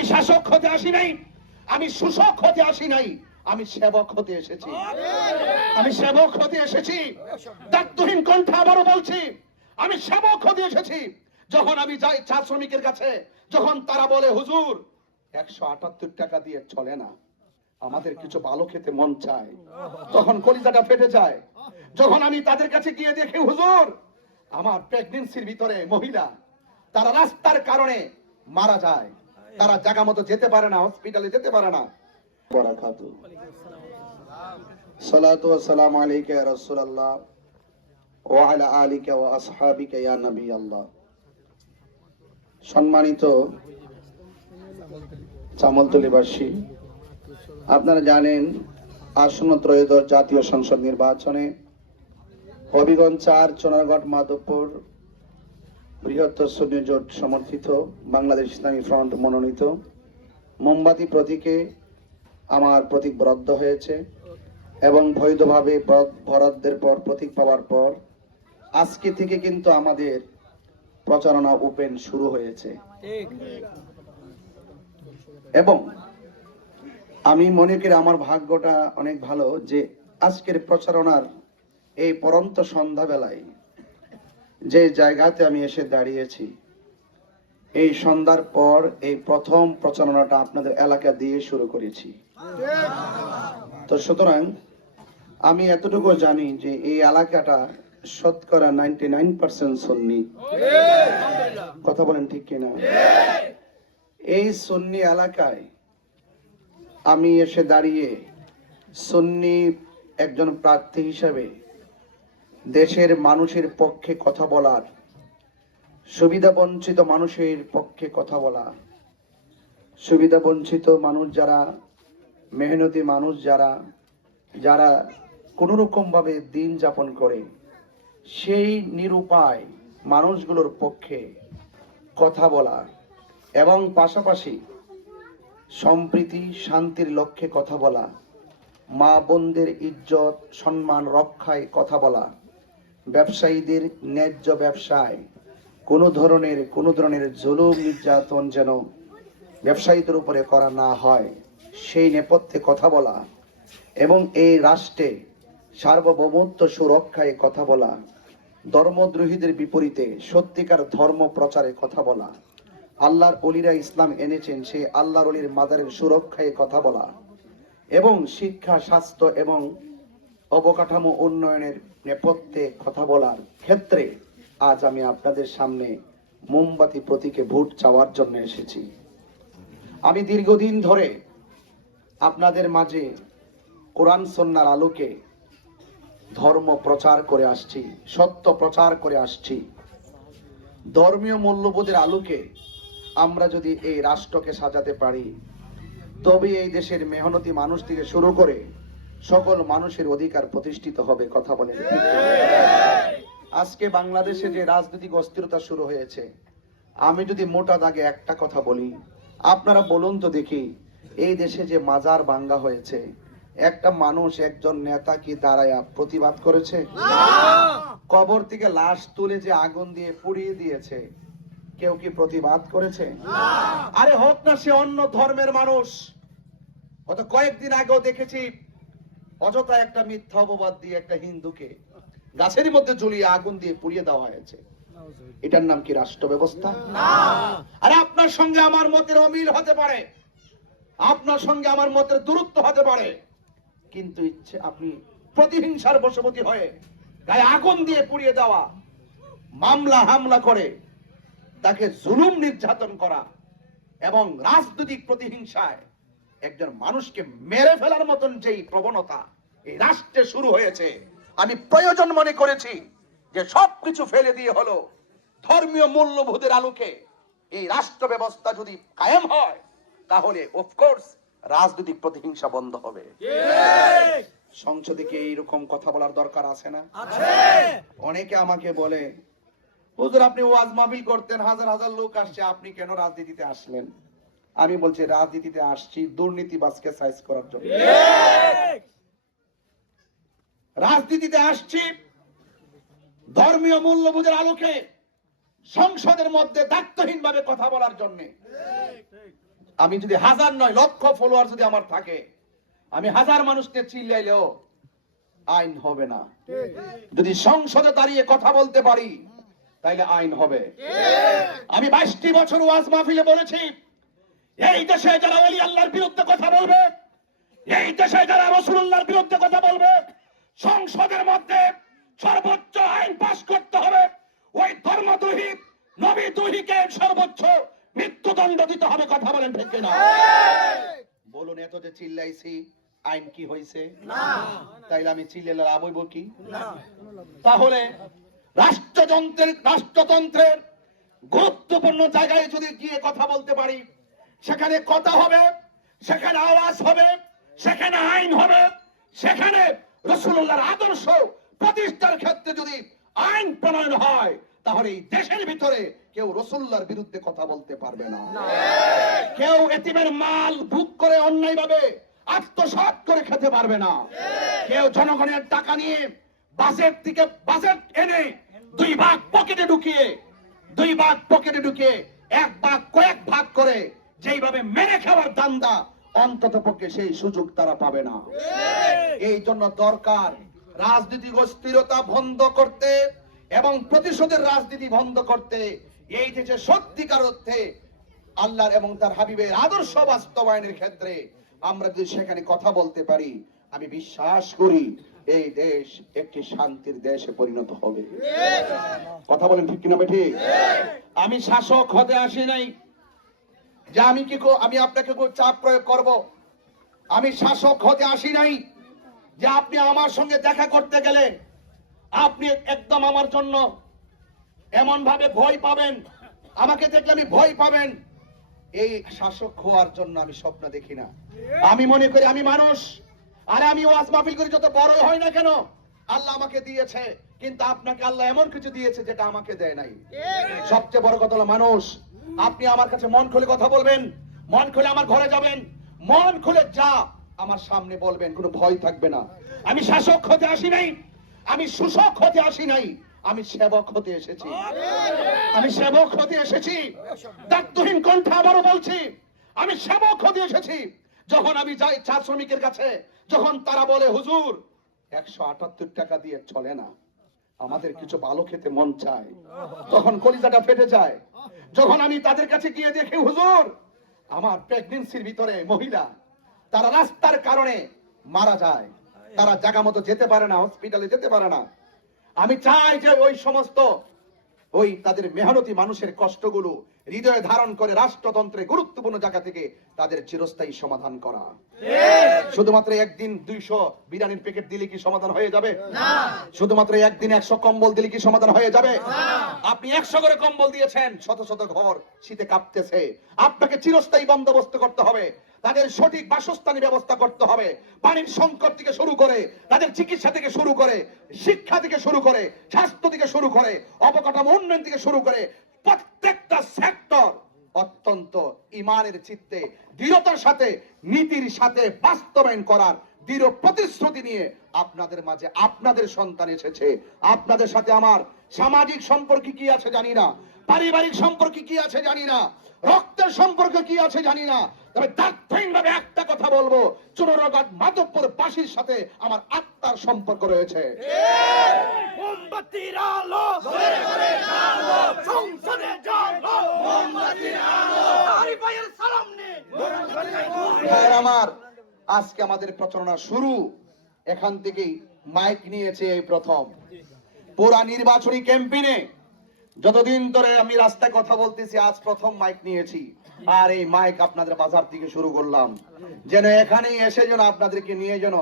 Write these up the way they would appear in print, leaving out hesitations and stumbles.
আমি শাসক হতে আসি নাই, আমি শোষক হতে আসি নাই, আমি সেবক হতে এসেছি। আমি সেবক হতে এসেছি। দায়িত্বহীন কণ্ঠে আবারও বলছি, আমি সেবক হতে এসেছি। যখন আমি যাই চা শ্রমিকের কাছে, যখন তারা বলে হুজুর 178 টাকা দিয়ে চলে না, আমাদের কিছু ভালো খেতে মন চায়, তখন কলিজাটা ফেটে যায়। যখন আমি তাদের কাছে গিয়ে দেখি হুজুর আমার প্রেগন্যান্সির ভিতরে মহিলা, তারা রাস্তার কারণে মারা যায়, তারা জায়গা মতো যেতে পারে না, হসপিটালে যেতে পারে না। বারাকাতু। সালাতু ওয়া সালামু আলাইকা ইয়া রাসূলুল্লাহ ওয়া আলা আলিকা ওয়া আসহাবিকা ইয়া নবী আল্লাহ। সম্মানিত চামলতলীবাসী, আপনারা জানেন আসন্ন ত্রয়োদশ জাতীয় সংসদ নির্বাচনে হবিগঞ্জ 4 চোনারঘাট মাধবপুর বৃহত্তর সুন্নি জোট সমর্থিত বাংলাদেশ ইসলামী ফ্রন্ট মনোনীত মোমবাতি প্রতীকে আমার প্রতীক বরাদ্দ হয়েছে এবং বৈধভাবে বরাদ্দের পর প্রতীক পাওয়ার পর আজকে থেকে কিন্তু আমাদের প্রচারণা ওপেন শুরু হয়েছে। এবং আমি মনে করি আমার ভাগ্যটা অনেক ভালো যে আজকের প্রচারণার এই পরন্ত সন্ধ্যাবেলায় যে জায়গাতে আমি এসে দাঁড়িয়েছি, এই সন্ধ্যার পর এই প্রথম প্রচারণাটা আপনাদের এলাকা দিয়ে শুরু করেছি। তো সুতরাং আমি এতটুকু জানি যে এই এলাকাটা শতকরা 99% সুন্নি। কথা বলেন ঠিক কিনা? এই সুন্নি এলাকায় আমি এসে দাঁড়িয়ে সুন্নি একজন প্রার্থী হিসেবে দেশের মানুষের পক্ষে কথা বলার, সুবিধা বঞ্চিত মানুষের পক্ষে কথা বলা, সুবিধা বঞ্চিত মানুষ যারা, মেহনতি মানুষ যারা, যারা কোনো রকম ভাবে দিন যাপন করে, সেই নিরুপায় মানুষগুলোর পক্ষে কথা বলা এবং পাশাপাশি সম্প্রীতি শান্তির লক্ষ্যে কথা বলা, মা বোনদের ইজ্জত সম্মান রক্ষায় কথা বলা, ব্যবসায়ীদের ন্যায্য ব্যবসায় কোনো ধরনের জুলুম নির্যাতন যেন ব্যবসায়ীদের উপরে করা না হয় সেই নেপথ্যে কথা বলা এবং এই রাষ্ট্রে সার্বভৌমত্ব সুরক্ষায় কথা বলা, ধর্মদ্রোহীদের বিপরীতে সত্যিকার ধর্ম প্রচারে কথা বলা, আল্লাহর ওলিরা ইসলাম এনেছেন সেই আল্লাহর ওলির মাজারের সুরক্ষায় কথা বলা এবং শিক্ষা স্বাস্থ্য এবং অবকাঠামো উন্নয়নের নেপথ্যে কথা বলার ক্ষেত্রে আজ আমি আপনাদের সামনে মোমবাতি প্রতীকে ভোট চাওয়ার জন্য এসেছি। আমি দীর্ঘদিন ধরে আপনাদের মাঝে কোরআন সুন্নাহর আলোকে ধর্ম প্রচার করে আসছি, সত্য প্রচার করে আসছি। ধর্মীয় মূল্যবোধের আলোকে আমরা যদি এই রাষ্ট্রকে সাজাতে পারি, তবে এই দেশের মেহনতি মানুষ থেকে শুরু করে সকল মানুষের অধিকার প্রতিষ্ঠিত হবে। কথা বলেন। আজকে বাংলাদেশে যে রাজনৈতিক অস্থিরতা শুরু হয়েছে, আমি যদি মোটা দাগে একটা কথা বলি, আপনারা বলুন তো দেখি, এই দেশে যে মাজার ভাঙ্গা হয়েছে, একটা মানুষ একজন নেতা কি দাঁড়ায়া প্রতিবাদ করেছে? কবর থেকে লাশ তুলে যে আগুন দিয়ে পুড়িয়ে দিয়েছে, কেউ কি প্রতিবাদ করেছে? আরে হোক না সে অন্য ধর্মের মানুষ। গত কয়েকদিন আগেও দেখেছি অযথা একটা মিথ্যা অপবাদ দিয়ে একটা হিন্দুকে গাছের মধ্যে ঝুলিয়ে আগুন দিয়ে পুড়িয়ে দেওয়া হয়েছে। এটার নাম কি রাষ্ট্র ব্যবস্থা? আরে আপনার সঙ্গে আমার মতের অমিল হতে পারে, আপনার সঙ্গে আমার মতের দূরত্ব হতে পারে, কিন্তু ইচ্ছে আপনি প্রতিহিংসার বশবর্তী হয়ে গায়ে আগুন দিয়ে পুড়িয়ে দেওয়া, মামলা হামলা করে তাকে জুলুম নির্যাতন করা এবং রাজনৈতিক প্রতিহিংসায় একজন মানুষকে মেরে ফেলার মতন যেই প্রবণতা এই রাষ্ট্রে শুরু হয়েছে, আমি প্রয়োজন মনে করেছি যে সবকিছু ফেলে দিয়ে হলো ধর্মীয় মূল্যবোধের আলোকে এই রাষ্ট্র ব্যবস্থা যদি কায়েম হয়, তাহলে অফকোর্স রাজনৈতিক প্রতিহিংসা বন্ধ হবে। সংসদে কি এইরকম কথা বলার দরকার আছে না? অনেকে আমাকে বলে, হুজুর আপনি ওয়াজ মাহফিল করতেন, হাজার হাজার লোক আসছে, আপনি কেন রাজনীতিতে আসলেন? আমি বলছি রাজনীতিতে আসছি দুর্নীতিবাজকে সাইজ করার জন্য। রাজনীতিতে আসছি ধর্মীয় মূল্যবোধের আলোকে সংসদের মধ্যে দায়িত্বহীন ভাবে কথা বলার জন্য। আমি যদি হাজার নয় লক্ষ ফলোয়ার যদি আমার থাকে, আমি হাজার মানুষকে চিল্লাইলেও আইন হবে না। যদি সংসদে দাঁড়িয়ে কথা বলতে পারি তাইলে আইন হবে। আমি 22টি বছর ওয়াজ মাহফিলে বলেছি, এই দেশে যারা ওলি আল্লাহর বিরুদ্ধে কথা বলবে, এই দেশে যারা রাসূলুল্লাহর বিরুদ্ধে কথা বলবে, সংসদের মধ্যে সর্বোচ্চ আইন পাস করতে হবে। ওই ধর্মদ্রোহী নবীদ্রোহীকে সর্বোচ্চ মৃত্যুদণ্ড দিতে হবে। কথা বলেন ঠিক কিনা? বলুন, এত যে চিল্লাইছি আইন কি হয়েছে? না। তাইলে আমি চিল্লালে লাভ হইব কি? না। তাহলে রাষ্ট্রতন্ত্রের গুরুত্বপূর্ণ জায়গায় যদি গিয়ে কথা বলতে পারি, সেখানে কথা হবে, সেখানে আওয়াজ হবে, সেখানে আইন হবে, সেখানে রাসূলুল্লাহর আদর্শ প্রতিষ্ঠার ক্ষেত্রে যদি আইন প্রণয়ন হয়, তাহলে এই দেশের ভিতরে কেউ রাসূলুল্লাহর বিরুদ্ধে কথা বলতে পারবে না। কেউ এতিমের মাল ভোগ করে অন্যায়ভাবে আত্মসাৎ করে খেতে পারবে না। কেউ জনগণের টাকা নিয়ে বাজেট এনে দুই ভাগ পকেটে ঢুকিয়ে এক ভাগ কয়েক ভাগ করে যেইভাবে মেরে খাওয়ার দান্দা, অন্তত পক্ষে সেই সুযোগ তারা পাবে না। এই জন্য দরকার রাজনৈতিক অস্থিরতা বন্ধ করতে এবং প্রতিশোধের রাজনীতি বন্ধ করতে। এই দেশে সত্যিকার অর্থে আল্লাহর এবং তার হাবিবের আদর্শ বাস্তবায়নের ক্ষেত্রে আমরা যদি সেখানে কথা বলতে পারি, আমি বিশ্বাস করি এই দেশ একটি শান্তির দেশে পরিণত হবে। কথা বলেন ঠিক কিনা? ঠিক। আমি শাসক হতে আসি নাই যে আমি আপনাকে চাপ প্রয়োগ করব। আমি শাসক হতে আসি নাই যে আপনি আমার সঙ্গে দেখা করতে গেলে আপনি একদম আমার জন্য এমন ভাবে ভয় পাবেন, আমাকে দেখলে আমি ভয় পাবেন। এই শাসক হওয়ার জন্য আমি স্বপ্ন দেখি না। আমি মনে করি আমি মানুষ, আর আমি ওয়াজ মাহফিল করি, যত বড় হয় না কেন আল্লাহ আমাকে দিয়েছে, কিন্তু আপনাকে আল্লাহ এমন কিছু দিয়েছে যেটা আমাকে দেয় নাই। সবচেয়ে বড় কথা হলো মানুষ। আপনি আমার কাছে মন খুলে কথা বলবেন, মন খুলে আমার ঘরে যাবেন, মন খুলে যা আমার সামনে বলবেন, কোনো ভয় থাকবে না। আমি শাসক হতে আসি নাই, আমি শোষক হতে আসি নাই, আমি সেবক হতে এসেছি। আমি সেবক হতে এসেছি। দায়িত্বহীন কণ্ঠে আবারও বলছি, আমি সেবক হতে এসেছি। যখন আমি যাই চা শ্রমিকের কাছে, যখন তারা বলে হুজুর 178 টাকা দিয়ে চলে না, আমাদের কিছু ভালো খেতে মন চায়, তখন কলিজাটা ফেটে যায়। যখন আমি তাদের কাছে গিয়ে দেখি হুজুর আমার প্রেগন্যান্সির ভিতরে মহিলা, তারা রাস্তার কারণে মারা যায়, তারা জায়গা মতো যেতে পারে না, হসপিটালে যেতে পারে না, আমি চাই যে ওই সমস্ত তাদের মেহনতি মানুষের কষ্টগুলো হৃদয়ে ধারণ করে রাষ্ট্রতন্ত্রে গুরুত্বপূর্ণ জায়গা থেকে তাদের চিরস্থায়ী সমাধান করা। শুধুমাত্র একদিন 200 বিরিয়ানির প্যাকেট দিলে কি সমাধান হয়ে যাবে? না। শুধুমাত্র একদিন 100 কম্বল দিলে কি সমাধান হয়ে যাবে? না। আপনি 100 করে কম্বল দিয়েছেন, শত শত ঘর শীতে কাঁপতেছে। আপনাকে চিরস্থায়ী বন্দোবস্ত করতে হবে, তাদের সঠিক বাসস্থানের ব্যবস্থা করতে হবে। পানির সংকট থেকে শুরু করে, তাদের চিকিৎসা থেকে শুরু করে, শিক্ষা থেকে শুরু করে, স্বাস্থ্য থেকে শুরু করে, অবকাঠামো উন্নয়ন থেকে শুরু করে প্রত্যেকটা সেক্টর অত্যন্ত ইমানের চিত্তে দৃঢ়তার সাথে নীতির সাথে বাস্তবায়ন করার দৃঢ় প্রতিশ্রুতি নিয়ে আপনাদের মাঝে আপনাদের সন্তান এসেছে। আপনাদের সাথে আমার সামাজিক সম্পর্ক কি আছে জানি না, পারিবারিক সম্পর্ক কি আছে জানি না, রক্তের সম্পর্ক কি আছে জানি না, তবে দায়িত্বহীনভাবে একটা কথা বলবো, চুনারঘাট মাধবপুর বাসীর সাথে আমার আত্মার সম্পর্ক রয়েছে। মোমবাতির আলো ঘরে ঘরে জ্বালো, সংসদে জ্বালো মোমবাতির আলো, আরি ভাইয়ের সালাম নিন। আমার আজকে আমাদের প্রচারণা শুরু এখান থেকেই। মাইক নিয়েছে এই প্রথম। পুরা নির্বাচনী ক্যাম্পেইনে যতদিন ধরে আমি রাস্তায় কথা বলতেছি, আজ প্রথম মাইক নিয়েছি। আর এই মাইক আপনাদের বাজার থেকে শুরু করলাম, যেন এখানেই এসে যেন আপনাদেরকে নিয়ে যেন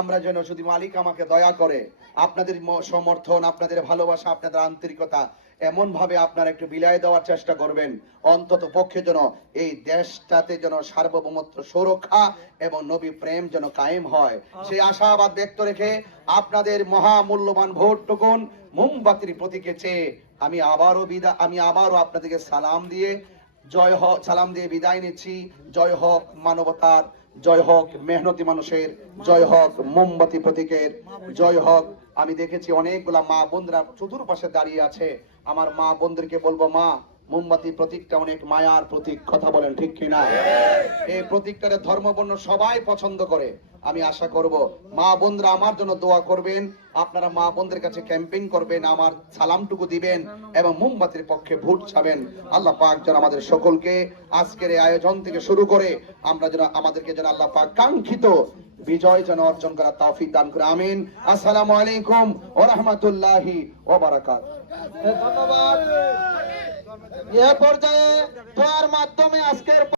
আমরা যেন শুধু মালিক আমাকে দয়া করে আপনাদের সমর্থন, আপনাদের ভালোবাসা, আপনাদের আন্তরিকতা এমন ভাবে আপনারা একটু বিলাই দেওয়ার চেষ্টা করবেন, অন্তত পক্ষে যেন এই দেশটাতে যেন সার্বভৌমত্ব সুরক্ষা এবং নবী প্রেম যেন কায়েম হয়, সেই আশাবাদ ব্যক্ত রেখে আপনাদের মহামূল্যবান ভোটটুকুন মোমবাতির প্রতীকে চেয়ে আমি আবারও আপনাদেরকে সালাম দিয়ে বিদায় নিচ্ছি। জয় হোক মানবতার, জয় হোক মেহনতি মানুষের, জয় হোক মোমবাতি প্রতীকের, জয় হোক। আমি দেখেছি অনেকগুলা মা বোনরা চতুর্পাশে দাঁড়িয়ে আছে। আমার মা বোনদেরকে বলবো, মা মোমবাতি প্রতীকটা অনেক মায়ার প্রতীক, কথা বলেন ঠিক কিনা? এই প্রতীকটারে ধর্ম বর্ণ সবাই পছন্দ করে। আমি আশা করব মা বোনরা আমার জন্য দোয়া করবেন, আপনারা মা বোনদের কাছে ক্যাম্পেইন করবেন, আমার সালামটুকু দিবেন এবং মোমবাতির পক্ষে ভোট চাবেন। আল্লাহ পাক যেন আমাদের সকলকে আজকের এই আয়োজন থেকে শুরু করে আমরা যেন আমাদেরকে যেন আল্লাহ পাক কাঙ্ক্ষিত বিজয় যেন অর্জন করার তৌফিক দান করে। আমিন। আসসালামু আলাইকুম ওয়া রাহমাতুল্লাহি ওয়া বারাকাতুহু। ধন্যবাদ। এ পর্যায়ে দোয়ার মাধ্যমে আজকের